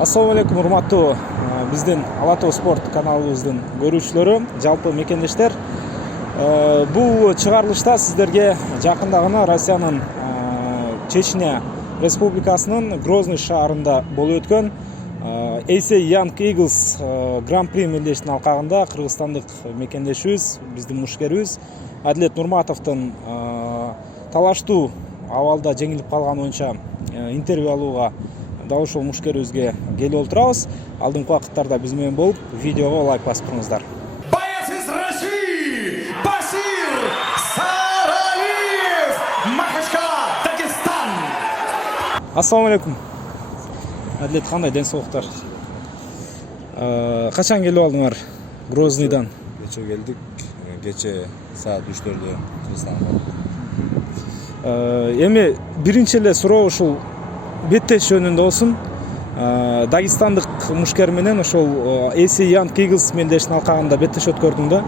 Ассаламу алейкум, урматтуу биздин Ала Тоо спорт каналыбыздын көрүүчүлөрү, жалпы мекендештер. Бул чыгарылышта сиздерге жакында гана Россиянын Чечня республикасынын Грозный шаарында болуп өткөн AC Young Eagles Гран-при мелдештин алкагында кыргызстандык мекендешибиз, биздин мушкерибиз Адилет Нурматовдун талаштуу абалда жеңилип калган боюнча интервью алууга дал ушул мушкерибизге келип отурабыз. Алдыңкы убакыттарда биз менен болуп, видеого лайк басып туруңуздар. Боец из России, Басир Саралиев, Махачкала, Дагестан. Ассаламу алейкум. Адилет, кандай ден соолуктар? Качан келип алдыңар Грознийдан? Кече келдик. Кече саат 3-4-дө Кыргызстанга. Эми биринчи эле суроо ушул беттеш жөнүндө болсун. Дагестандык мушкер менен ошол AC Young Eagles мелдештин алкагында беттеш өткөрдүң да.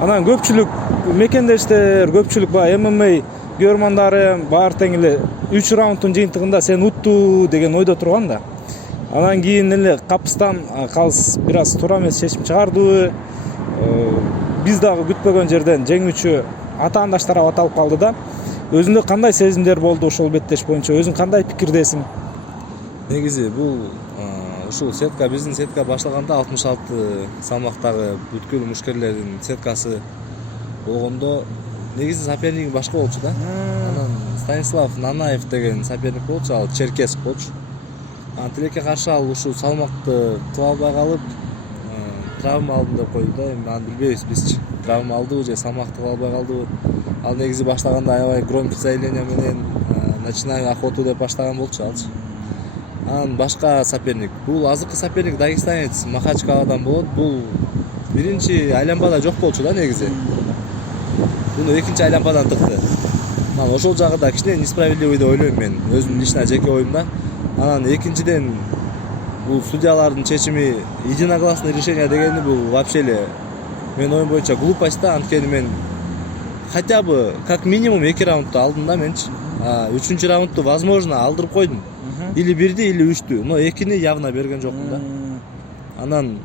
Анан көпчүлүк мекендештер, көпчүлүк MMA көрмандары баары тең эле 3 раунддун жыйынтыгында сен утту деген ойдо турган да. Анан кийин эле капыстан калыс бир аз туура эмес чечим чыгарды. Биз дагы күтпөгөн жерден жеңүүчү атаандаштар аталып калды да. Өзүндө кандай сезимдер болду ошол беттеш боюнча? Өзүң кандай пикирдесиң? Негизи бул ушул сетка биздин сетка башталганда 66 салмактагы бүткүл мушкерлердин сеткасы болгондо негизи сопернигим башка болчу да. Анан Станислав Нанаев деген соперник болчу, ал черкес болчу. Анан тилекке каршы ал ушул салмакты кыла албай калып травма алдым деп койду да. Эми аны билбейбиз бизчи. Травма алдыбы же салмакты кыла албай калдыбы. Ал негизи баштаганда аябай громкие заявления менен начинаю охоту деп баштаган болчу алчы. Анан башка соперник. Бул азыркы соперник дагестанец Махачкаладан болот. Бул биринчи айланбада жок болчу да негизи. Буну экинчи айланбадан тыкты. Мана ошол жагы да кичине несправедливый деп ойлойм мен. Өзүмдүн лично жеке оюмда. Анан экинчиден бул судьялардын чечими единогласный решение дегени бул вообще эле мен оюм боюнча глупость да. Анткени мен хотя бы как минимум 2 раундду алдым да менчи. 3-чү раундду возможно алдырып койдум. Или 1-ди, или 3-тү. Но 2-ни явно берген жокмун да. Анан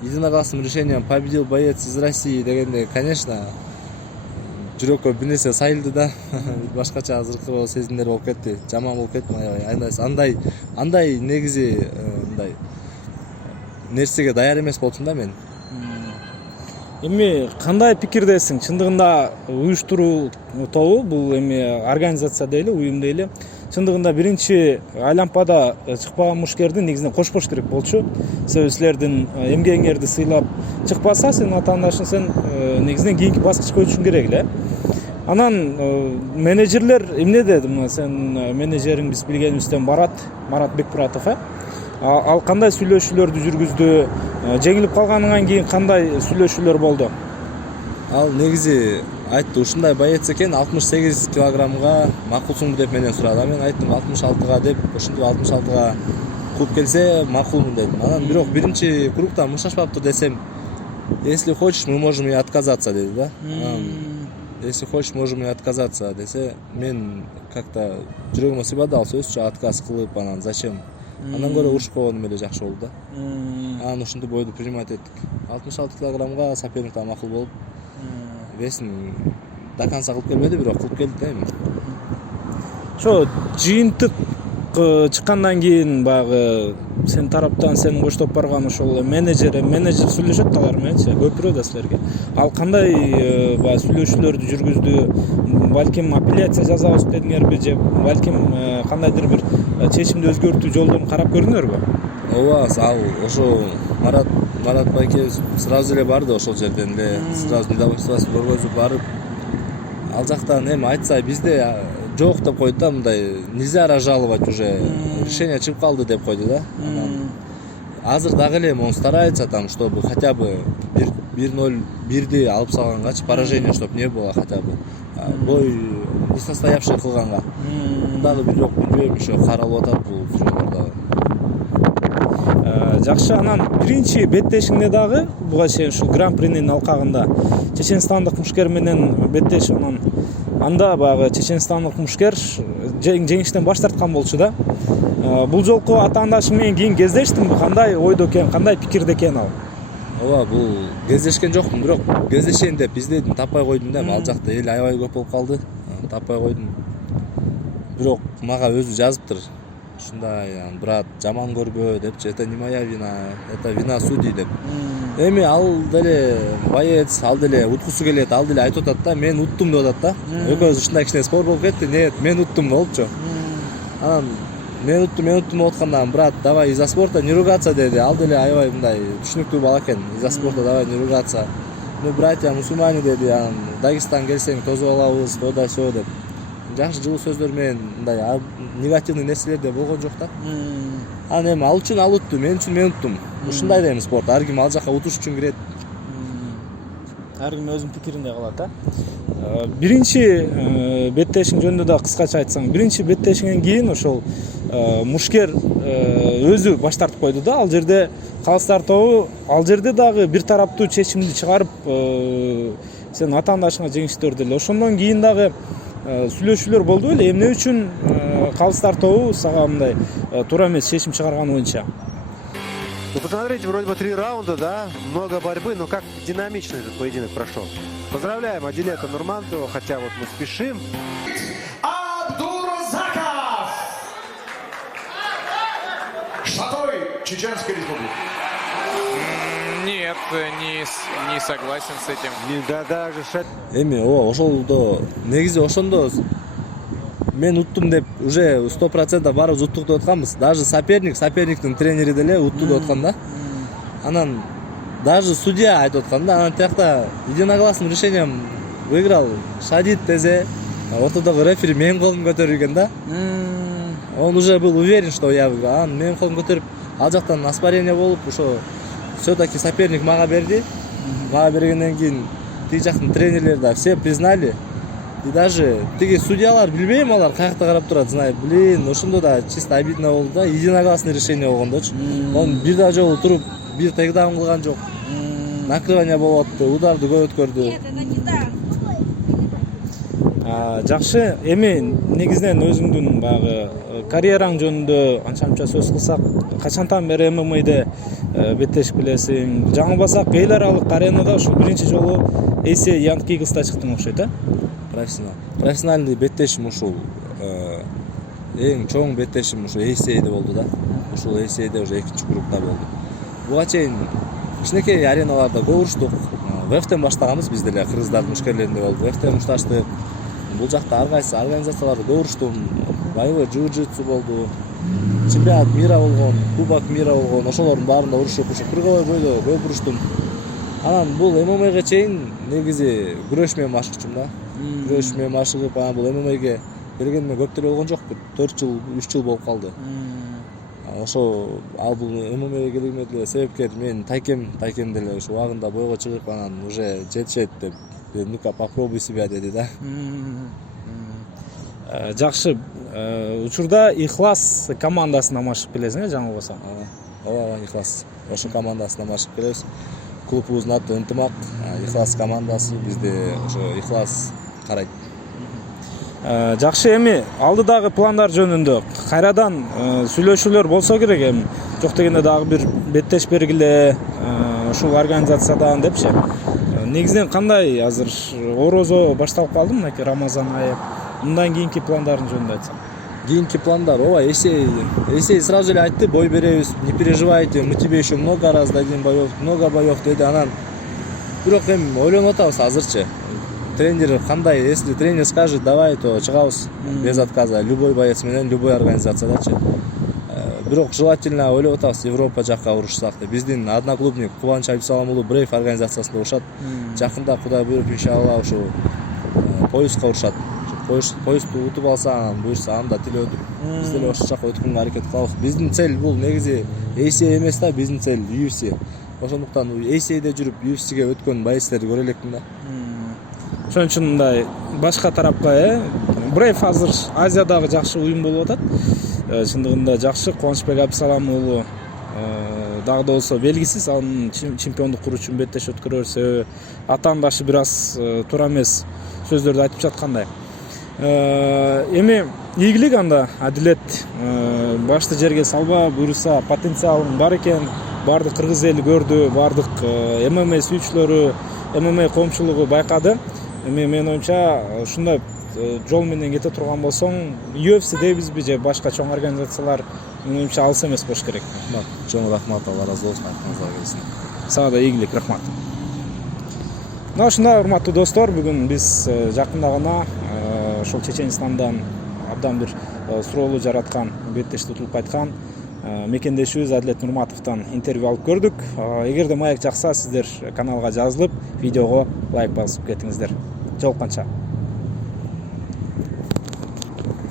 единогласным решением победил боец из России дегенде, конечно, жүрөккө бир нерсе сайылды да. Башкача азыркы сезимдер болуп кетти. Жаман болуп кеттим аябай. Андай негизи мындай нерсеге даяр эмес болчумун да мен. Эми кандай пикирдесиң? Чындыгында уюштуруу тобу бул эми организация дейли, уюм дейли. Чындыгында биринчи айланпада чыкпаган мушкерди негизинен кошпош керек болчу. Себеби силердин эмгегиңерди сыйлап чыкпаса, сенин атаандашың сен негизинен кийинки баскычка өтүшүң керек эле. Анан менеджерлер эмне деди? Мына сен менеджериң биз билгенибизден Марат Бекмуратов, ал кандай сүйлөшүүлөрдү жүргүздү? Жеңилип калганыңан кийин кандай сүйлөшүүлөр болду? Ал негизи айтты, ушундай боец экен, 68 килограммга макулсуңбу деп менен сурады. Мен айттым 66га деп, ошентип 66га куп келсе макулмун дедим. Анан бирок биринчи кругтан мушташпаптыр десем, если хочешь, мы можем и отказаться деди да. Если хочешь, можем и отказаться десе, мен как-то жүрөгүмө сыйбады ал сөзчү, отказ кылып анан зачем? Андан көрө урушуп койгонум эле жакшы болду да. Анан ушинтип бойду принимать эттик. 66 килограммга соперник да макул болуп, весин до конца кылып келбеди, бирок кылып келди да эми. Ошо жыйынтык чыккандан кийин баягы сен тараптан сени коштоп барган ошол менеджер сүйлөшөт алар мененчи, көпүрө да силерге. Ал кандай баягы сүйлөшүүлөрдү жүргүздү? Балким апелляция жазабыз дедиңерби же балким кандайдыр бир чечимди өзгөртүү жолдорун карап көрдүңөрбү? Ооба, ал ошо Марат байке сразу эле барды ошол жерден эле, сразу недовольствосын көргөзүп барып, ал жактан эми айтса бизде жок деп койду да, мындай нельзя разжаловать уже, решение чыгып калды деп койду да. Азыр дагы эле он старается там, чтобы хотя бы 1-0-1-ди алып салгангачы, поражение чтоб не было хотя бы. Бой несостоявший кылганга. Дагы бирок билбейм, еще каралып атат бул сүйлөмөр дагы. Жакшы, анан биринчи беттешиңде дагы буга чейин ушул гран-принин алкагында чеченстандык мушкер менен беттеш, анда баягы чеченстандык мушкер жеңиштен баш тарткан болчу да. Бул жолку атаандашың менен кийин кездештиңби? Кандай ойдо экен, кандай пикирде экен ал? ооба, бул кездешкен жокмун, бирок кездешейин деп издедим, таппай койдум да. Ал жакта эл аябай көп болуп калды. Таппай койдум. Бирок мага өзү жазыптыр. Ушундай, брат, жаман көрбө депчи, это не моя вина, это вина судей деп. Эми ал деле боец, ал деле уткусу келет, ал деле айтып атат да, мен уттум деп атат да. Экөөбүз ушундай кичине спор болуп кетти. Нет, мен уттум болупчу. Анан мен уттум болуп атканда, брат, давай из-за спорта не ругаться деди. Ал деле аябай мындай түшүнүктүү бала экен. Из-за спорта давай не ругаться. Мы братья мусульмане деди. Дагестан келсең тозуп алабыз, то да сё деп. Жакшы жылуу сөздөр менен мындай негативный нерселер да болгон жок да. Анан эми ал үчүн ал утту, мен үчүн мен уттум. Ушундай да эми спорт. Ар ким ал жака утуш үчүн кирет. Ар ким өзүнүн пикиринде калат, Биринчи беттешиң жөнүндө да кыскача айтсаң, биринчи беттешиңден кийин ошол мушкер өзү баш тартып койду да. Ал жерде калыстар тобу ал жерде дагы бир тараптуу чечимди чыгарып, сен атаандашыңа жеңиштирди эле. Ошондон кийин дагы сүйлөшүүлөр болду беле? Эмне үчүн калыстар тобу сага мындай туура эмес чечим чыгарган боюнча? Ну, посмотрите, вроде бы 3 раунда, да, много борьбы, но как динамично этот поединок прошел. Поздравляем Адилета Нурмантова, хотя вот мы спешим. Абдурзаков! Шатой Чеченской Республики. Нет, не согласен с этим. Да, даже Эми ошолдо негизи ошондо мен уттум деп уже 100% барыбыз уттук деп атканбыз. Даже соперниктин тренери деле утту деп аткан да. Анан даже судья айтып аткан да, анан тиякта единогласным решением выиграл Шадид Тезе. Ортодогу рефери менин колум көтөрүлгөн да. Он уже был уверен, что я выиграл. Анан менин колум көтөрүп, ал жактан оспорение болуп, ошо все-таки соперник мага берди. Мага бергенден кийин тиги жактын тренерлери да все признали. И даже тиги судьялар билбейм, алар каякта карап турат, знаю, блин, ошондо да чисто обидно болду да, единогласный решение болгондочу. Он бир да жолу туруп, бир тейкдаун кылган жок. Накрывание болуп атты, ударды көп өткөрдү. Жакшы, эми негизинен өзүңдүн баягы карьераң жөнүндө анча-мынча сөз кылсак, качантан бери ММА'де беттешип келесиң? Жаңылбасак, эл аралык аренада ушул биринчи жолу ACA Young Kings'та чыктың окшойт, Профессиональный беттешим ушул эң чоң беттешим ушу ACA'де болду да. Ушул ACA'де уже экинчи кругда болду. Буга чейин кичинекей ареналарда көп уруштук. ВФТен баштаганбыз биз деле, кыргыздардын мушкерлеринде болду. ВФТен урушташтык. Бул жакта ар кайсы организацияларда көп уруштум. Боевой джиу-джитсу болду. Чемпионат мира болгон, кубок мира болгон. Ошолордун баарында урушуп, ушу круговой бойдо көп уруштум. Анан бул ММА'га чейин негизи күрөш менен машыкчумун да. Күрөш менен машыгып, анан бул ММА'га келгениме көп деле болгон жок, 4 жыл, 3 жыл болуп калды. Ошо ал бул ММА'га келгениме деле себепкер мен Тайкем деле ушу убагында бойго чыгып, анан уже жетишет деп, ну-ка попробуй себя деди да. Жакшы, учурда Ихлас командасына машыгып келесиң, жаңылбасам? Ооба, Ихлас. Ошо командасына машыгып келебиз. Клубубуздун аты Ынтымак, Ихлас командасы, бизде ошо Ихлас карайт. Жакшы, эми алдыдагы пландар жөнүндө кайрадан сүйлөшүүлөр болсо керек, эми жок дегенде дагы бир беттеш бергиле ушул организациядан депчи. Негизинен кандай азыр орозо башталып калды, мынакей Рамазан айы. Мындан кийинки пландарын жөнүндө айтсаң. Кийинки пландар, ооба, ACA сразу эле айтты, бой беребиз, не переживайте, мы тебе еще много раз дадим боёв, много боёв деди. Анан бирок эми ойлонуп атабыз азырчы. Тренер кандай, если тренер скажет давай, то чыгабыз без отказа. Любой боец менен, любой организациядачы. Бирок желательно ойлоп атабыз Европа жакка урушсак деп. Биздин одноклубник Кубаныч Абдисалам уулу Брейв организациясында урушат. Жакында Кудай буйруп иншалла ушу поездга урушат. Поездду утуп алса, буюрса анда тилөөдүк. Биз деле ошол жака өткөнгө аракет кылабыз. Биздин цель бул негизи ACA эмес да, биздин цель UFC. Ошондуктан ACA'де жүрүп UFC-ге өткөн боецтерди көрө элекмин да. Ошон үчүн мындай башка тарапка, Брейв азыр Азиядагы жакшы уюм болуп атат. Чындыгында жакшы, Кубанычбек Абдисалам уулу дагы да болсо белгисиз, анын чемпиондук куруу үчүн беттеш өткөрөр себеби атаандашы бир аз туура эмес сөздөрдү айтып жаткандай. Эми ийгилик анда адилет башты жерге салба, буюрса потенциалың бар экен. Бардык кыргыз эли көрдү, бардык ММА сүйүүчүлөрү, ММА коомчулугу байкады. Менин оюмча ушундай жол менен кете турган болсоң, UFC дейбизби же башка чоң организациялар, менин оюмча алыс эмес болуш керек. Чоң рахмат, Алла ыраазы болсун, айтканыңызга келсин. Сага да ийгилик, рахмат. Мына ушундай урматтуу достор, бүгүн биз жакында гана ошол Чеченстандан абдан бир суроолуу жараткан, беттеши тутулуп кайткан мекендешибиз Адилет Нурматовдон интервью алып көрдүк. Эгерде маек жакса, сиздер каналга жазылып, видеого лайк басып кетиңиздер. Жолукканча.